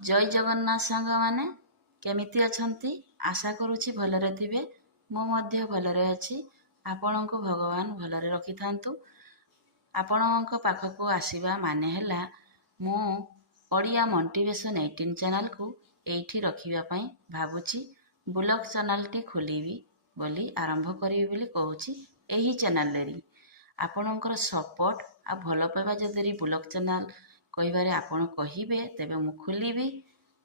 जय जगन्नाथ सांग माने केमिति अछंती आशा करूछि भलरे थिबे। मो मध्य भलरे अछि। आपणको भगवान भलरे रखिथांतु। आपणको पाखको आसीबा माने ହେଲା मो ओडिया मोटिवेशन 18 चैनल को एठी रखिबा पई भाबुछि। ब्लॉग चैनल टी खोलिबी बोली आरंभ करिबी बोली कहूछि। एही चैनल रे आपणकर सपोर्ट आ भल पाइबा जदि ब्लॉग चैनल कहिबारे आपण कहिबे तेबे मु खोलिबी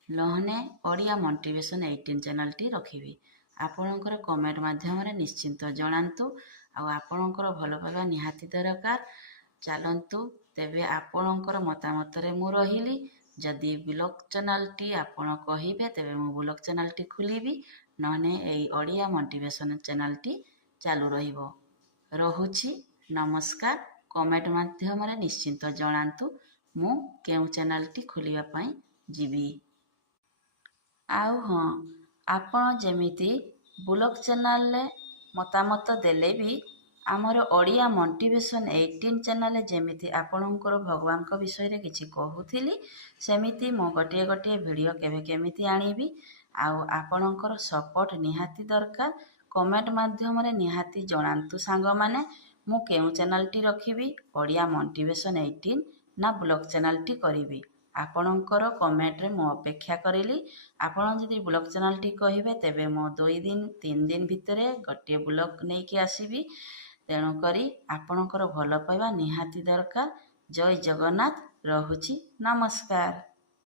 नहने ओडिया मोटिवेशन 18 चैनल टी रखिबी। आपणकर कमेंट माध्यम रे निश्चिंत जणांतु आ आपणकर भल पाइबा निहाती दरकार। चलंतु तेबे आपणकर मतामत रे मु रहिली। जदि ब्लॉग चैनल टी आपण कहिबे तेबे मु ब्लॉग चैनल टी खोलिबी नहने एई ओडिया मोटिवेशन चैनल टी चालू रहिबो। रहुछि नमस्कार। कमेंट माध्यम रे निश्चिंत जणांतु मु केउ चैनल टी खोलिबा पई जिबी। आउ हाँ आपण जेमिति ब्लॉग चैनल ले मतामत देले भी आमर ओडिया मोटिवेशन 18 चैनल जेमिति आपणकर भगवान को विषय रे किछि कहूथिली सेमिति मो गटिए गटिए वीडियो केबे केमिति आनिबी। आउ आपणकर सपोर्ट निहाती दरकार। कमेंट माध्यम रे निहाती जणांतु सांग माने मु केउ चैनल टी रखिबी ओडिया मोटिवेशन 18 ना ब्लॉग चैनल टी करिबी। आपणकर कमेंट रे मो अपेक्षा करिली। आपण जदि ब्लॉग चैनल टी कहिबे तेबे मो 2 दिन 3 दिन भितरे गटिए ब्लॉग नै कि आसीबी। तेणु करी आपणकर भल पाइबा निहाती दरकार। जय जगन्नाथ। रहुछि नमस्कार।